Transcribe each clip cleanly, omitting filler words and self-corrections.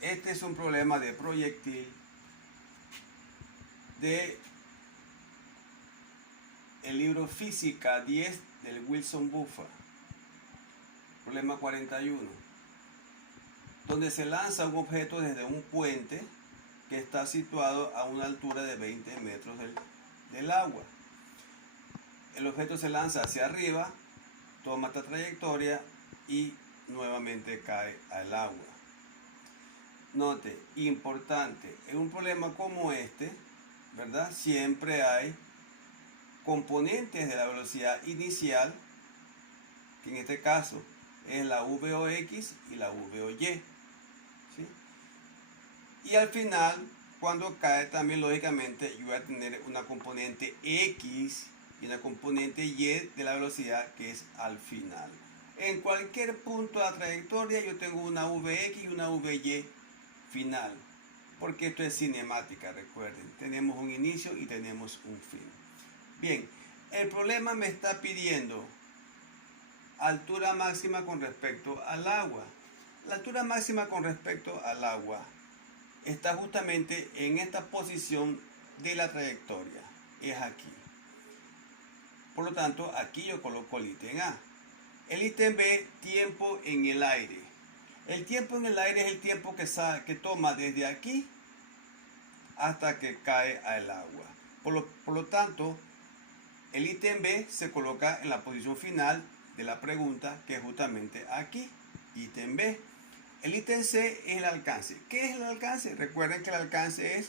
Este es un problema de proyectil de el libro Física 10 del Wilson Buffa, problema 41, donde se lanza un objeto desde un puente que está situado a una altura de 20 metros del agua. El objeto se lanza hacia arriba, toma esta trayectoria y nuevamente cae al agua. Note, importante, en un problema como este, ¿verdad? Siempre hay componentes de la velocidad inicial, que en este caso es la v o x y la v o y, ¿sí? Y al final, cuando cae también lógicamente yo voy a tener una componente x y una componente y de la velocidad que es al final. En cualquier punto de la trayectoria yo tengo una vx y una vy final, porque esto es cinemática, recuerden, tenemos un inicio y tenemos un fin. Bien, el problema me está pidiendo altura máxima con respecto al agua. La altura máxima con respecto al agua está justamente en esta posición de la trayectoria, es aquí. Por lo tanto, aquí yo coloco el ítem A. El ítem B, tiempo en el aire. El tiempo en el aire es el tiempo que toma desde aquí hasta que cae al agua. Por lo tanto, el ítem B se coloca en la posición final de la pregunta, que es justamente aquí, ítem B. El ítem C es el alcance. ¿Qué es el alcance? Recuerden que el alcance es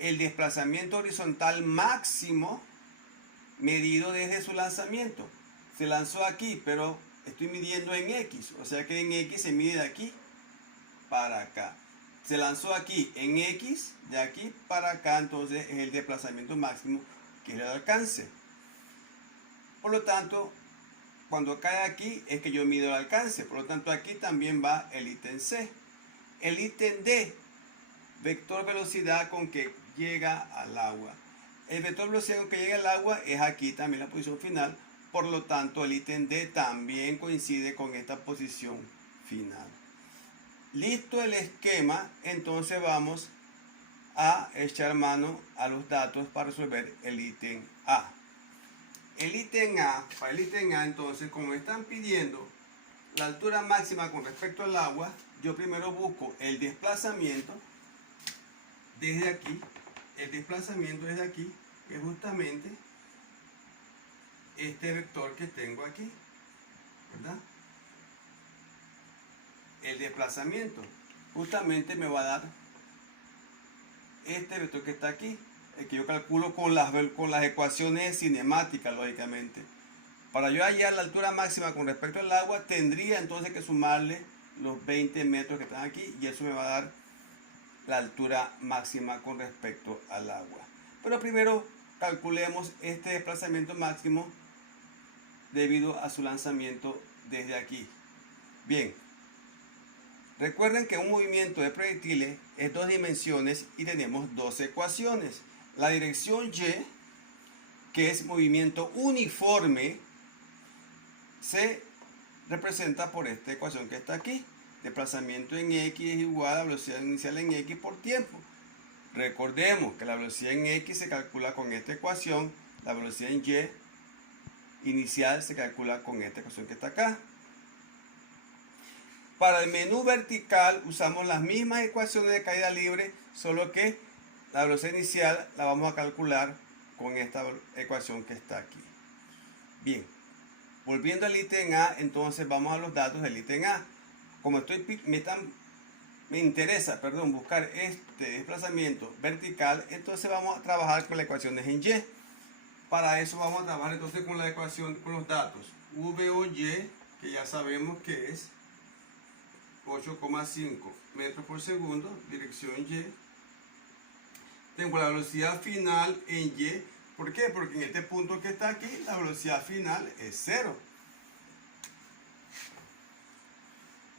el desplazamiento horizontal máximo medido desde su lanzamiento. Se lanzó aquí, pero estoy midiendo en X, o sea que en X se mide de aquí para acá. Se lanzó aquí en X, de aquí para acá, entonces es el desplazamiento máximo, que es el alcance. Por lo tanto, cuando cae aquí es que yo mido el alcance, por lo tanto aquí también va el ítem C. El ítem D, vector velocidad con que llega al agua. El vector velocidad con que llega al agua es aquí también la posición final, por lo tanto el ítem D también coincide con esta posición final. Listo el esquema, entonces vamos a echar mano a los datos para resolver el ítem A. Para el ítem A, entonces, como me están pidiendo la altura máxima con respecto al agua, yo primero busco el desplazamiento desde aquí. El desplazamiento desde aquí es justamente este vector que tengo aquí, ¿verdad? El desplazamiento justamente me va a dar este vector que está aquí, el que yo calculo con las ecuaciones cinemáticas, lógicamente. Para yo hallar la altura máxima con respecto al agua, tendría entonces que sumarle los 20 metros que están aquí, y eso me va a dar la altura máxima con respecto al agua. Pero primero calculemos este desplazamiento máximo debido a su lanzamiento desde aquí. Bien, recuerden que un movimiento de proyectiles es dos dimensiones y tenemos dos ecuaciones. La dirección Y, que es movimiento uniforme, se representa por esta ecuación que está aquí. Desplazamiento en X es igual a velocidad inicial en X por tiempo. Recordemos que la velocidad en X se calcula con esta ecuación, la velocidad en Y inicial se calcula con esta ecuación que está acá. Para el menú vertical usamos las mismas ecuaciones de caída libre, solo que la velocidad inicial la vamos a calcular con esta ecuación que está aquí. Bien, volviendo al ítem A, entonces vamos a los datos del ítem A. Como me interesa buscar este desplazamiento vertical, entonces vamos a trabajar con las ecuaciones en Y. Para eso vamos a trabajar entonces con la ecuación, con los datos V o Y, que ya sabemos que es 8,5 metros por segundo, dirección Y. Tengo la velocidad final en Y. ¿Por qué? Porque en este punto que está aquí, la velocidad final es 0.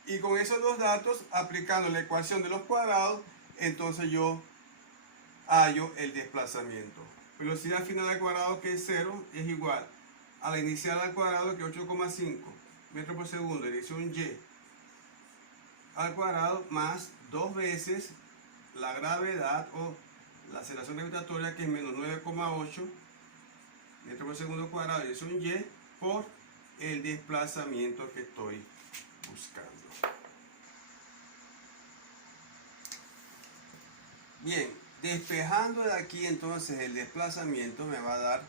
Y con esos dos datos, aplicando la ecuación de los cuadrados, entonces yo hallo el desplazamiento. Velocidad final al cuadrado, que es 0, es igual a la inicial al cuadrado, que es 8,5 metros por segundo, dirección Y, al cuadrado más 2 veces la gravedad o la aceleración gravitatoria, que es menos 9,8 metros por segundo cuadrado dirección Y, por el desplazamiento que estoy buscando. Bien, despejando de aquí entonces el desplazamiento me va a dar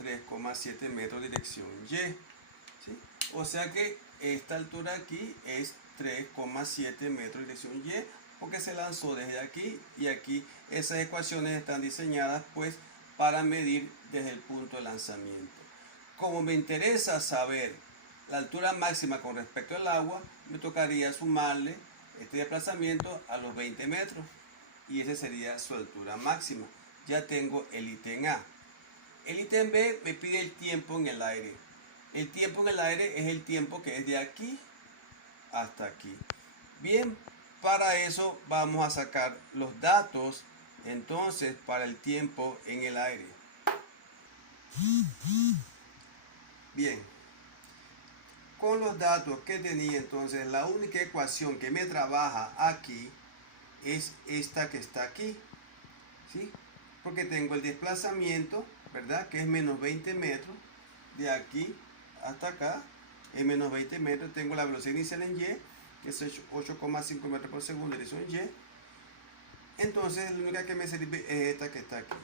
3,7 metros dirección Y, ¿sí? O sea que esta altura aquí es 3,7 metros dirección Y, porque se lanzó desde aquí y aquí. Esas ecuaciones están diseñadas pues para medir desde el punto de lanzamiento. Como me interesa saber la altura máxima con respecto al agua, me tocaría sumarle este desplazamiento a los 20 metros y esa sería su altura máxima. Ya tengo el ítem A. El ítem B me pide el tiempo en el aire. El tiempo en el aire es el tiempo que es de aquí hasta aquí. Bien, para eso vamos a sacar los datos entonces para el tiempo en el aire. Bien, con los datos que tenía entonces, la única ecuación que me trabaja aquí es esta que está aquí, ¿sí? Porque tengo el desplazamiento, ¿verdad? Que es menos 20 metros de aquí hasta acá. En menos 20 metros tengo la velocidad inicial en Y, que es 8,5 metros por segundo dirección Y. Entonces la única que me sirve es esta que está aquí.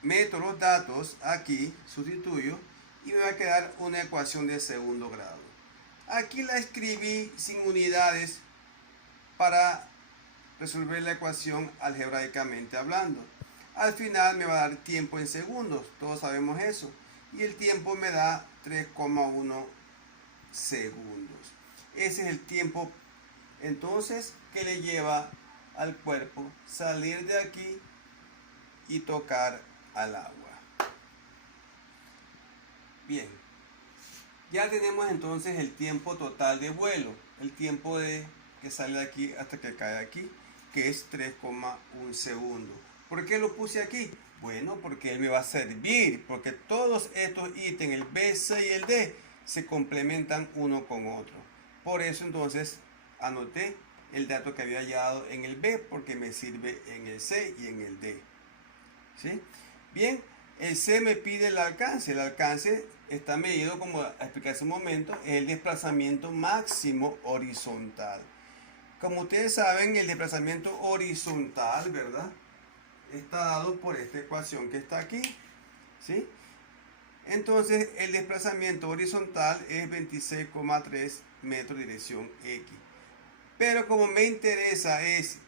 Meto los datos aquí, sustituyo y me va a quedar una ecuación de segundo grado. Aquí la escribí sin unidades para resolver la ecuación algebraicamente hablando. Al final me va a dar tiempo en segundos, todos sabemos eso, y el tiempo me da 3,1 segundos. Ese es el tiempo entonces que le lleva al cuerpo salir de aquí y tocar al agua. Bien, ya tenemos entonces el tiempo total de vuelo, el tiempo que sale de aquí hasta que cae aquí, que es 3,1 segundos. ¿Por qué lo puse aquí? Bueno, porque él me va a servir, porque todos estos ítems, el B, C y el D, se complementan uno con otro. Por eso entonces anoté el dato que había hallado en el B, porque me sirve en el C y en el D. ¿Sí? Bien, el C me pide el alcance. El alcance está medido, como expliqué hace un momento, es el desplazamiento máximo horizontal. Como ustedes saben, el desplazamiento horizontal, ¿verdad?, está dado por esta ecuación que está aquí, ¿sí? Entonces, el desplazamiento horizontal es 26,3 metros dirección X. Pero como me interesa es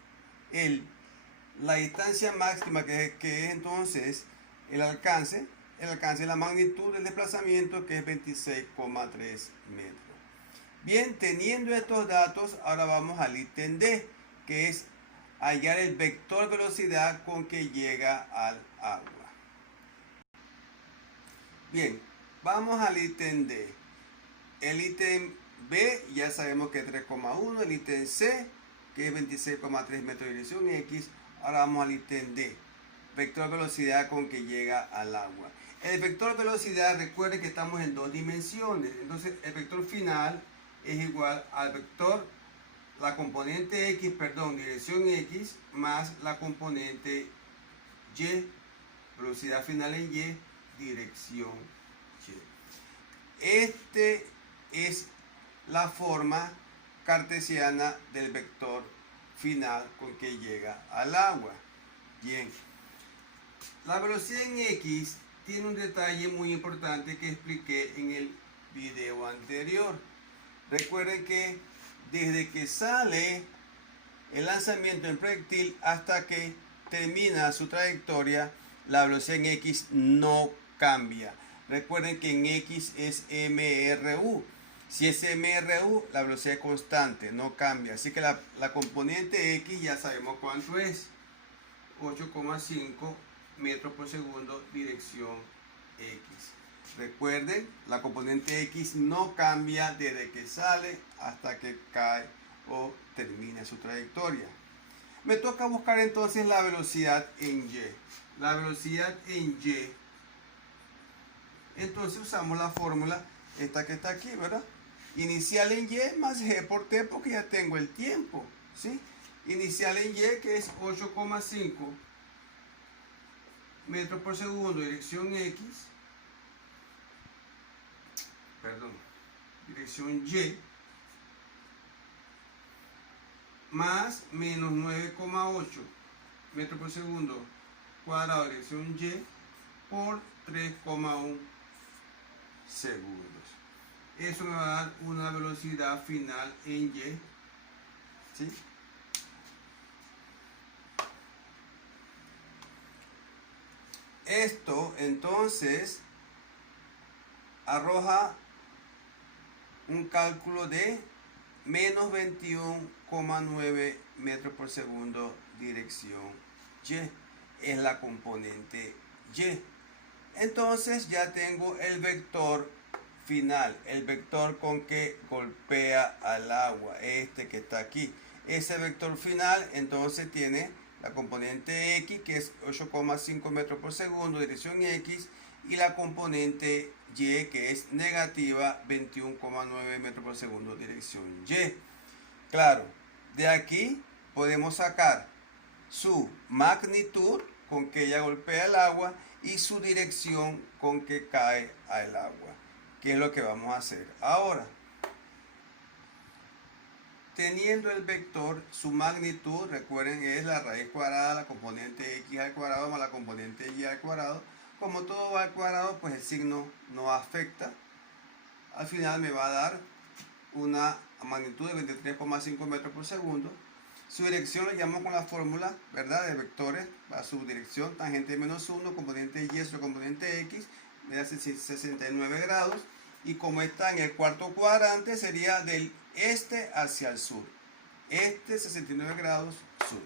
la distancia máxima, que es entonces el alcance es la magnitud del desplazamiento, que es 26,3 metros. Bien, teniendo estos datos, ahora vamos al ítem D, que es hallar el vector velocidad con que llega al agua. Bien, vamos al ítem D. El ítem B ya sabemos que es 3,1, el ítem C, que es 26,3 metros de dirección X. Ahora vamos al ítem D, vector velocidad con que llega al agua. El vector velocidad, recuerden que estamos en dos dimensiones, entonces el vector final es igual al vector, la componente X, dirección X, más la componente Y, velocidad final en Y, dirección Y. Este es la forma cartesiana del vector final con que llega al agua. Bien, la velocidad en X tiene un detalle muy importante que expliqué en el video anterior. Recuerden que desde que sale el lanzamiento en proyectil hasta que termina su trayectoria, la velocidad en X no cambia. Recuerden que en X es mRU. Si es mRU, la velocidad es constante, no cambia. Así que la componente X ya sabemos cuánto es. 8,5 metros por segundo dirección X. Recuerden, la componente X no cambia desde que sale hasta que cae o termina su trayectoria. Me toca buscar entonces la velocidad en Y. La velocidad en Y. Entonces usamos la fórmula esta que está aquí, ¿verdad? Inicial en Y más G por T porque ya tengo el tiempo, ¿sí? Inicial en Y que es 8,5 metros por segundo, dirección X, perdón, dirección Y, más menos 9,8 metros por segundo cuadrado, dirección Y, por 3,1 segundos. Eso me va a dar una velocidad final en Y, ¿sí? Esto entonces arroja un cálculo de menos 21,9 metros por segundo dirección Y. Es la componente Y. Entonces ya tengo el vector final, el vector con que golpea al agua, este que está aquí. Ese vector final entonces tiene la componente X, que es 8,5 metros por segundo, dirección X, y la componente Y, que es negativa 21,9 metros por segundo, dirección Y. Claro, de aquí podemos sacar su magnitud con que ella golpea el agua y su dirección con que cae al agua, que es lo que vamos a hacer ahora. Teniendo el vector, su magnitud, recuerden, es la raíz cuadrada, la componente X al cuadrado más la componente Y al cuadrado. Como todo va al cuadrado, pues el signo no afecta. Al final me va a dar una magnitud de 23,5 metros por segundo. Su dirección lo llamamos con la fórmula, ¿verdad?, de vectores. A su dirección, tangente de menos 1, componente Y sobre componente X, me da 69 grados. Y como está en el cuarto cuadrante, sería del este hacia el sur. Este 69 grados sur.